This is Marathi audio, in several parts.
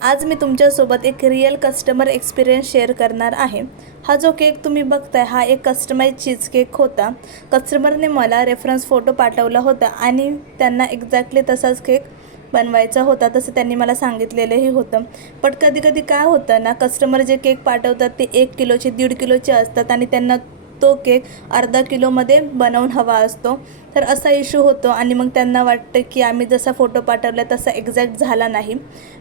आज मी तुमच्यासोबत एक रिअल कस्टमर एक्सपिरियन्स शेअर करणार आहे। हा जो केक तुम्ही बघताय हा एक कस्टमाइज चीज केक होता। कस्टमरने मला रेफरन्स फोटो पाठवला होता आणि त्यांना एक्झॅक्टली तसाच केक बनवायचा होता, तसं त्यांनी मला सांगितलेलंही होतं। पण कधी-कधी काय होतं ना, कस्टमर जे केक पाठवतात ते 1 किलोचे 1.5 किलोचे असतात आणि त्यांना तो केक अर्धा किलोमध्ये बनवून हवा असतो। तर असा इश्यू होतो आणि मग त्यांना वाटतं की आम्ही जसा फोटो पाठवला तसा एक्झॅक्ट झाला नाही।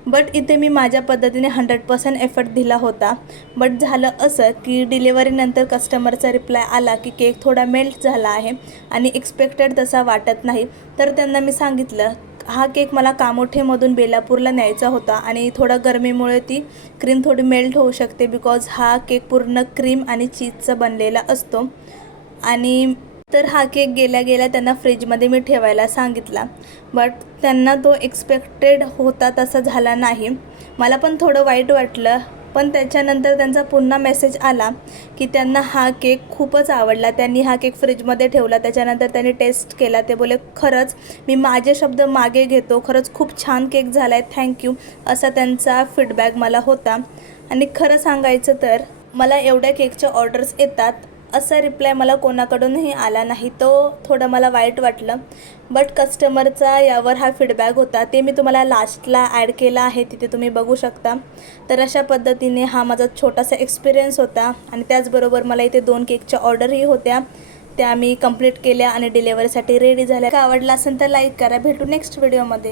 बट इथे मी माझ्या पद्धतीने 100% एफर्ट दिला होता। बट झालं असं की डिलिव्हरीनंतर कस्टमरचा रिप्लाय आला की केक थोडा मेल्ट झाला आहे आणि एक्सपेक्टेड तसा वाटत नाही। तर त्यांना मी सांगितलं, हा केक मला कामोठेमधून बेलापूरला न्यायचा होता आणि थोडा गरमीमुळे ती क्रीम थोडी मेल्ट होऊ शकते, बिकॉज हा केक पूर्ण क्रीम आणि चीजचा बनलेला असतो। आणि तर हा केक गेल्या गेल्या त्यांना फ्रीजमध्ये मी ठेवायला सांगितला, बट त्यांना तो एक्सपेक्टेड होता तसा झाला नाही। मला पण थोडं वाईट वाटलं, पण त्याच्यानंतर त्यांचा पुन्हा मेसेज आला की त्यांना हा केक खूपच आवडला। त्यांनी हा केक फ्रीजमध्ये ठेवला, त्याच्यानंतर त्यांनी टेस्ट केला। ते बोले खरंच मी माझे शब्द मागे घेतो, खरंच खूप छान केक झाला आहे, थँक्यू, असा त्यांचा फीडबॅक मला होता। आणि खरं सांगायचं तर मला एवढ्या केकच्या ऑर्डर्स येतात असा रिप्लाय मला कोणाकडूनही आला नाही, तो थोडं मला वाईट वाटलं। बट कस्टमरचा यावर हा फीडबॅक होता, ते मी तुम्हाला लास्टला ॲड केला आहे, तिथे तुम्ही बघू शकता। तर अशा पद्धतीने हा माझा छोटासा एक्सपिरियन्स होता आणि त्याचबरोबर मला इथे 2 केकच्या ऑर्डरही होत्या, त्या मी कंप्लीट केल्या आणि डिलेवरीसाठी रेडी झाल्या। आवडला असेल तर लाईक करा। भेटू नेक्स्ट व्हिडिओमध्ये।